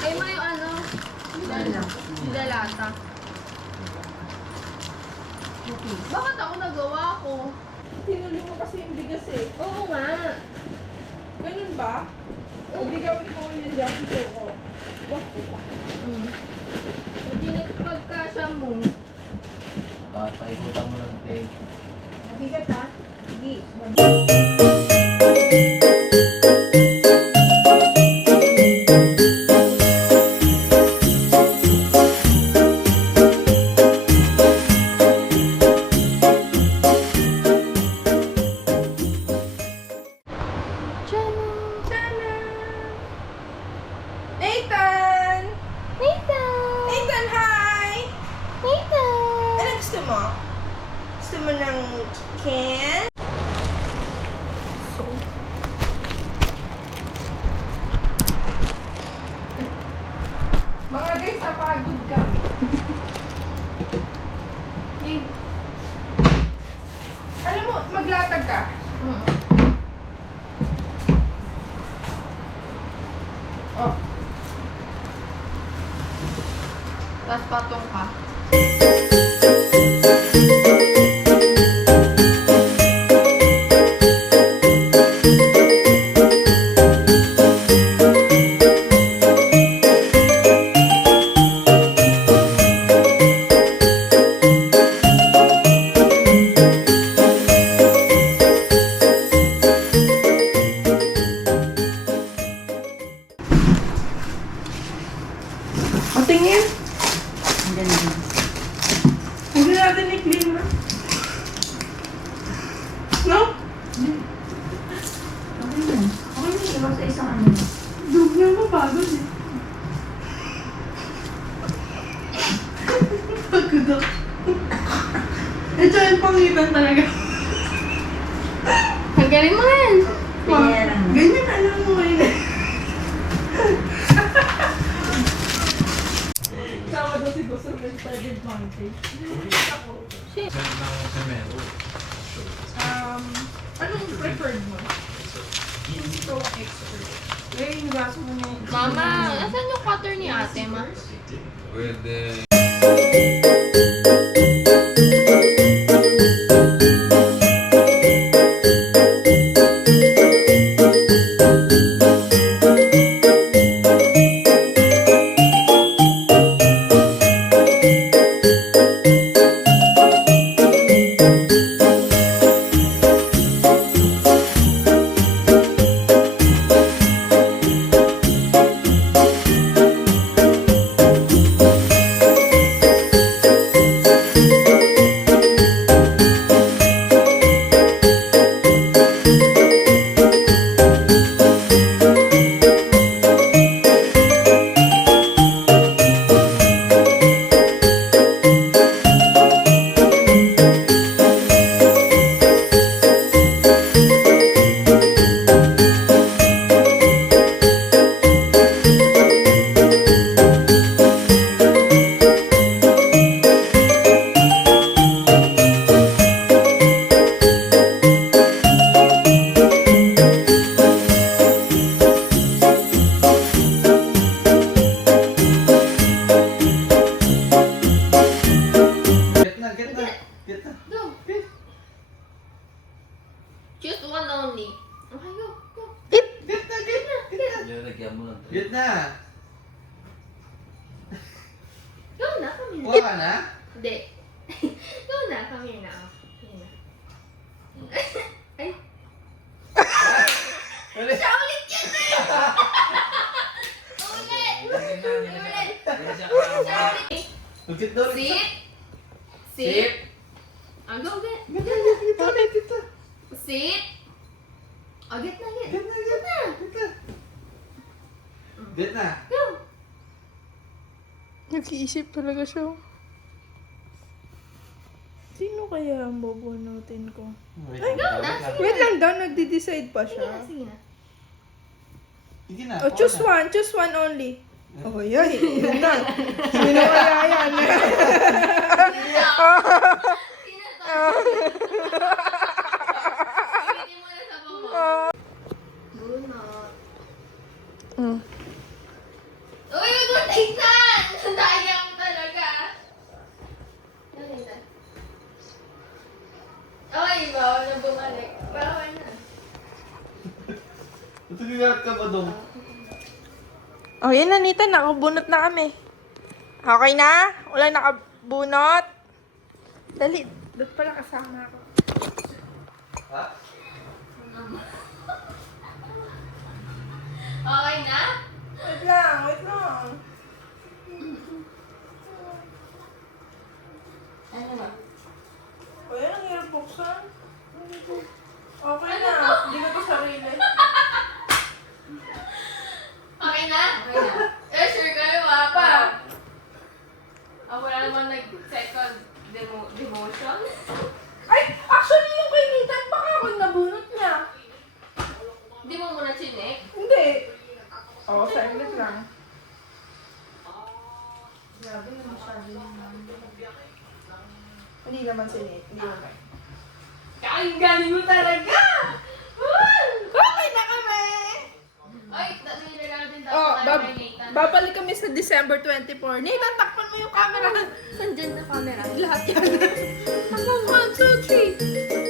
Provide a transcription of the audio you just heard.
Ay, may ano? Nilalata. Bakit ako nagawa ko? Tinuli mo kasi yung bigas eh. Oo nga. Ganun ba? Obligaw mo yung jacket ko. Hindi nagpagkasya mo. Paikutan mo ng peg. Mabigat ha? Hindi. Nathan! Nathan, hi! Ano gusto mo? Gusto mo ng chicken? Mga guys, napagod kami. Alam mo, maglatag ka. Oh. Tapos patong ka. O, tingin. Hindi natin i-clean na. No? Dug na mapagod eh. Pagod ako. Ito yung pangitan talaga. Hanggaling mo yan. Ganyan alam mo ngayon. Tama daw si Gusto ng started mountain. Anong preferred mo? Ito expert. Eh, hinugaso mo niya. Mama, asan yung cutter ni ate, ma? Pwede. Choose one only. Okay, go. Lagyan mo ng Get na! Go na, kami na. Kuha ka na? Hindi. Go na, kami na. Kami na. Ay. Siya ulit yan eh! Ulit! Ulit! Siya ulit! Tugit doon. Sit! Sit! Ang go, get! Sit! Oh, get na, get! Get na! Go! Nag-iisip talaga siya. Sino kaya ang bubunutin ko? Ay, go na! Sige Wait lang daw, nagde-decide pa Sige na, siya. sige na. Sige na. Oh, choose one. Choose one only. Oh, yun. Yun na. Sino kaya yan? Pilitin mo na sa baba. Bunot. Uy, wag mo tingnan! Sayang talaga. Tingnan. Ay, bawal na bumalik. Bawal na. Tutuloy ka ba dong? Oh, yan na, Nita. Nakabunot na kami. Okay na? Wala nakabunot? Dali. Doon pala kasama ako. Ha? Okay na? Wait lang, wait lang. Ano ba? O yan, ang hirap buksan. Okay na. Hindi na to sarili. Okay na? Okay na. Eh, sure kayo, pa. Wala naman nag-second demotion. Ay, actually yung kay Nathan, baka ako nabunot niya. Hindi mo muna chinek. Hindi. Oo, silent lang. Grabe na masyado naman. Hindi naman si Nate. Hindi naman. Ang galing mo talaga! Okay na kami! Ay, nilagay natin Oh, dapat tayo kay Nathan. babalik kami sa December 24. Nathan, takpan mo yung camera. Saan dyan na camera? Lahat yan. Takpan 1, 2, 3.